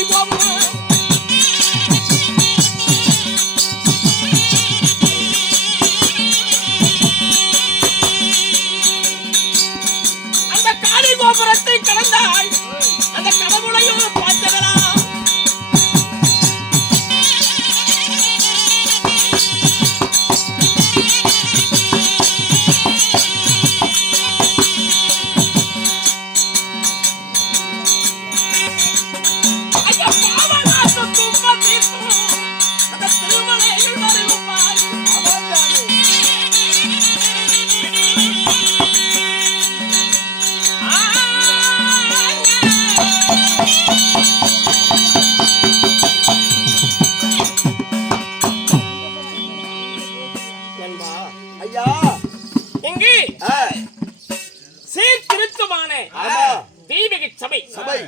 igual mãe. சீர்திருத்தமான. தெய்வீக சபை. சபை.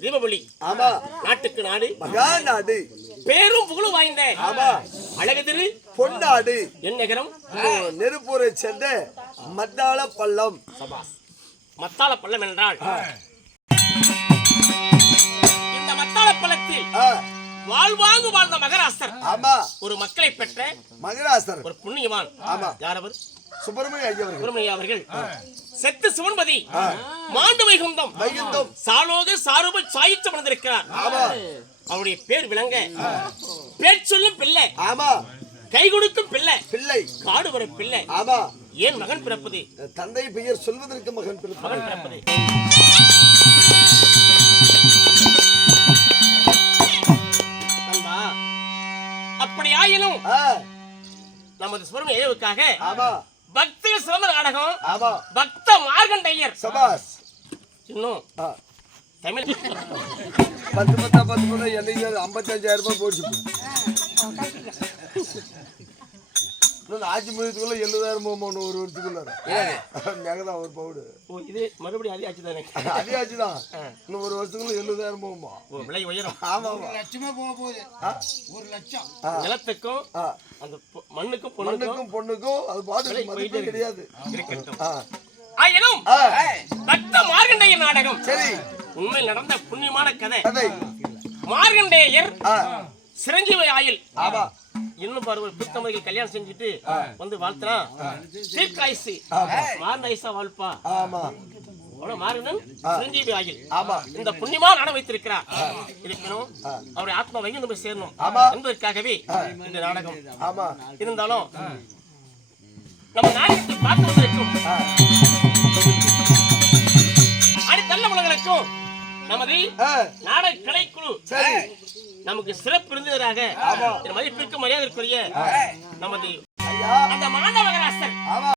தீபபலி ஆமா. நாட்டுக்கு நாடு. மகா நாடு. பேரும் வாய்ந்த ஆமா. அழகுதிரு. பொன்னாடு. என் நகரம். நெருப்பூரை சேர்ந்த மத்தாள பள்ளம். சபாஸ். மத்தாள பள்ளம் என்றால் வாழ்வாங்கு வாழ்ந்த மகராசர் ஆமா. ஒரு மக்களை பெற்ற மகராசர் ஒரு புண்ணியவான். ஆமா. யார் அவர் சுப்பிரமணிய ஐயவர்கள் சுப்பிரமணிய அவர்கள். செத்து சிவன்பதி மாண்டு வைகுந்தம். வைகுந்தம். சாலோக சாரூப சாயிச்சம் வந்திருக்கிறார் ஆமா. அவருடைய பேர் விளங்க. பேர் சொல்லும் பிள்ளை. ஆமா. கை கொடுக்கும் பிள்ளை. பிள்ளை. காடு வர பிள்ளை. ஆமா. ஏன் மகன் பிறப்பது? தந்தை பெயர் சொல்வதற்கு மகன் பிறப்பான் மகன் பிறப்பது. நமது சுவரம் ஏவுக்காக ஆமா. பக்தியில் சிறந்த நாடகம் ஆமா. பக்த மார்கண்டையர் சபாஸ் இன்னும் ஆ, தமிழ். பத்து பத்தா பத்து பத்தா என்னைக்கு ஐம்பத்தஞ்சாயிரம் ரூபாய் போச்சு. இன்னும் ஆட்சி முடியத்துக்குள்ள எழுபதாயிரம் போகணும் ஒரு வருஷத்துக்குள்ள மேகதான் ஒரு பவுடு. ஓ, இது மறுபடியும் அதே ஆச்சு தானே? அதே ஆட்சி தான். இன்னும் ஒரு வருஷத்துக்குள்ள எழுபதாயிரம் போகுமா ஓ, விலை உயரும். ஆமா ஆமா. லட்சமா போக போகுது. ஆ, ஒரு லட்சம். நிலத்துக்கும் ஆ. அந்த பொ- மண்ணுக்கும் பொண்ணுக்கும் மண்ணுக்கும் பொண்ணுக்கும் அது விலை மதிப்பே கிடையாது. ஆயினும் ஆ, பக்த மார்கண்டேயர் நாடகம். சரி. உண்மையில் நடந்த புண்ணியமான கதை. மார்கண்டேயர் சிரஞ்சீவி ஆயில் ஆமா. இன்னும் பாரு ஒரு பித்தமதிகள் கல்யாணம் செஞ்சுட்டு வந்து வாழ்த்துனா தீர்க்காயுசு மார்நாயுசா வாழ்ப்பா. ஆமா. இந்த புண்ணியமா நட வைத்திருக்கிறார். இருக்கணும் அவருடைய ஆத்மா வைகுந்து போய் சேரணும். என்பதற்காகவே இந்த நாடகம். ஆமா. இருந்தாலும் நம்ம நாடகத்தை பார்த்து அடுத்த உலகளுக்கும் நமது நாடக கலைக்குழு சரி. நமக்கு சிறப்பு விருந்தினராக மதிப்பிற்கு மரியாதைக்குரிய நமது அந்த மாண்டவகராசர் ஆமா.